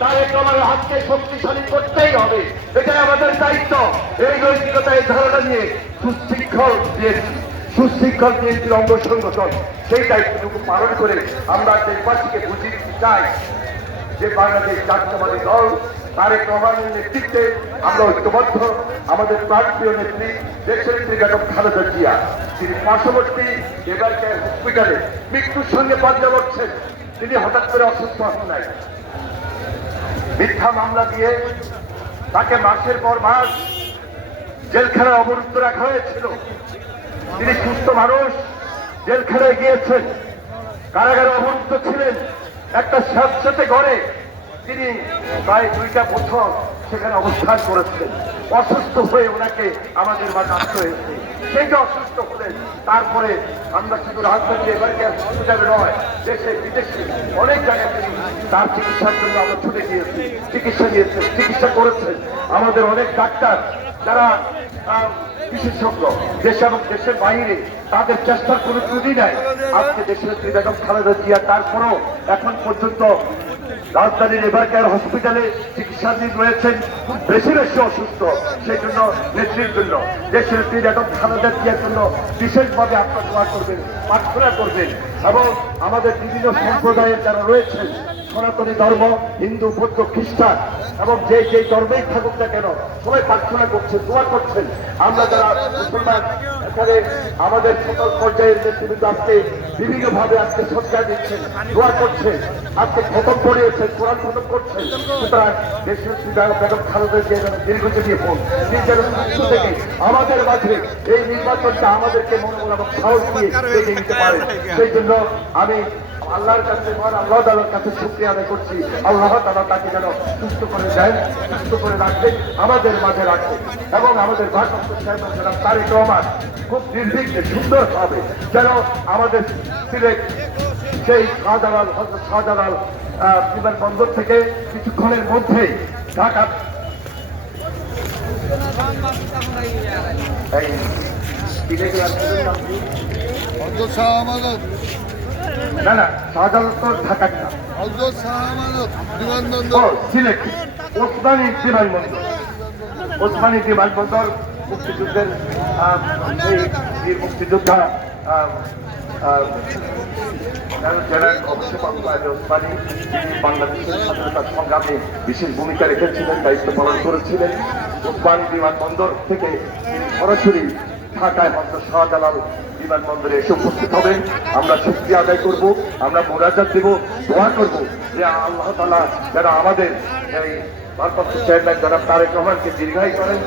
তারেক রহমানের হাতকে শক্তিশালী করতেই হবে, এটাই আমাদের দায়িত্ব। এই নৈতিকতা, এই ধারণা নিয়ে সুশৃঙ্খল বিএনপির অঙ্গ সংগঠন সেই দায়িত্বটুকু পালন করে আমরা দেশবাসীকে বুঝিয়ে দিতে চাই যে বাংলাদেশ জাতীয়তাবাদী দল তারেক রহমানের নেতৃত্বে আমরা ঐক্যবদ্ধ। আমাদের প্রাণপ্রিয় নেত্রী দেশের নেত্রী বেগম খালেদা জিয়া, তিনি পার্শ্ববর্তী এবারকার হসপিটালে মৃত্যুর সঙ্গে পাঞ্জা লড়ছেন। তিনি হঠাৎ করে অসুস্থ হন নাই, মিথ্যা মামলা দিয়ে তাকে মাসের পর মাস জেলখানায় অবরুদ্ধ রাখা হয়েছিল। তিনি সুস্থ মানুষ, জেলখানায় গিয়েছেন, কারাগারে অবরুদ্ধ ছিলেন একটা স্যাঁতস্যাঁতে ঘরে। তিনি প্রায় 2টা বছর সেখানে অবস্থান করেছেন। অসুস্থ হয়ে ওনাকে আমাদের মাঝে আসতে হয়েছে। সেই যে অসুস্থ হলেন, তারপরে আমরা শুধু রাজধানী এবারকার হসপিটালে নয়, দেশে বিদেশে অনেক জায়গায় তিনি তার চিকিৎসার জন্য আমরা ছুটে গিয়েছি, চিকিৎসা নিয়েছেন, চিকিৎসা করেছেন। আমাদের অনেক ডাক্তার যারা বিশেষজ্ঞ দেশে এবং দেশের বাইরে, তাদের চেষ্টার কোনো ত্রুটি নাই। আজকে দেশের নেত্রী বেগম খালেদা জিয়া তারপরও এখন পর্যন্ত রাজধানীর এবারকার হসপিটালে চিকিৎসাধীন রয়েছেন, খুব বেশি অসুস্থ। সেই জন্য নেত্রীর জন্য, দেশের নেত্রী বেগম খালেদা জিয়ার জন্য বিশেষভাবে আপনার দোয়া করবেন, প্রার্থনা করবেন। এবং আমাদের বিভিন্ন সম্প্রদায়ের যারা রয়েছেন, সনাতনী ধর্ম, হিন্দু, বৌদ্ধ, খ্রিস্টান এবং যে যে ধর্মেই থাকুক না কেন, সবাই প্রার্থনা করছেন, দোয়া করছেন। আমরা যারা মুসলমান এখানে আমাদের সকল পর্যায়ের নেতৃবৃন্দ আজকে বিভিন্নভাবে আজকে সজ্জা দিচ্ছেন, দোয়া করছেন, আজকে খতম পড়িয়েছেন, কোরআন খতম করছেন। সুতরাং দেশের বেগম খালেদা জিয়া যেন দীর্ঘজীবী হন, তিনি যেন সুস্থ থেকে আমাদের মাঝে এই নির্বাচনটা আমাদেরকে মনোবল এবং সাহস দিয়ে এগিয়ে নিতে পারেন। সেই জন্য আমি আল্লাহর কাছে, আল্লাহ তাআলার কাছে শুকরিয়া আদায় করছি। আল্লাহ তাআলা তাকে যেন সুস্থ করে দেন, সুস্থ করে রাখবেন, আমাদের মাঝে রাখবেন। এবং আমাদের ভারপ্রাপ্ত চেয়ারম্যান জনাব তারেক রহমান খুব নির্বিঘ্নে সুন্দরভাবে যেন আমাদের সিলেট সেই শাহজালাল বিমানবন্দর থেকে কিছুক্ষণের মধ্যে ঢাকা না না শাহজালাল তো ঢাকা না, সিলেট ওসমানী বিমানবন্দর, ওসমানী বিমানবন্দর মুক্তিযুদ্ধের এই মুক্তিযোদ্ধা জেনারেল ওসমানী, তিনি বাংলাদেশের স্বাধীনতা সংগ্রামে বিশেষ ভূমিকা রেখেছিলেন, দায়িত্ব পালন করেছিলেন। ওসমানী বিমানবন্দর থেকে সরাসরি ঢাকায় হযরত শাহজালাল বিমানবন্দরে এসে উপস্থিত হবেন। আমরা শুকরিয়া আদায় করব, আমরা মোনাজাত দেব, দোয়া করব যে আল্লাহ তাআলা যারা আমাদের এই ভারপ্রাপ্ত চেয়ারম্যান জনাব তারেক রহমানকে দীর্ঘায়ু করেন।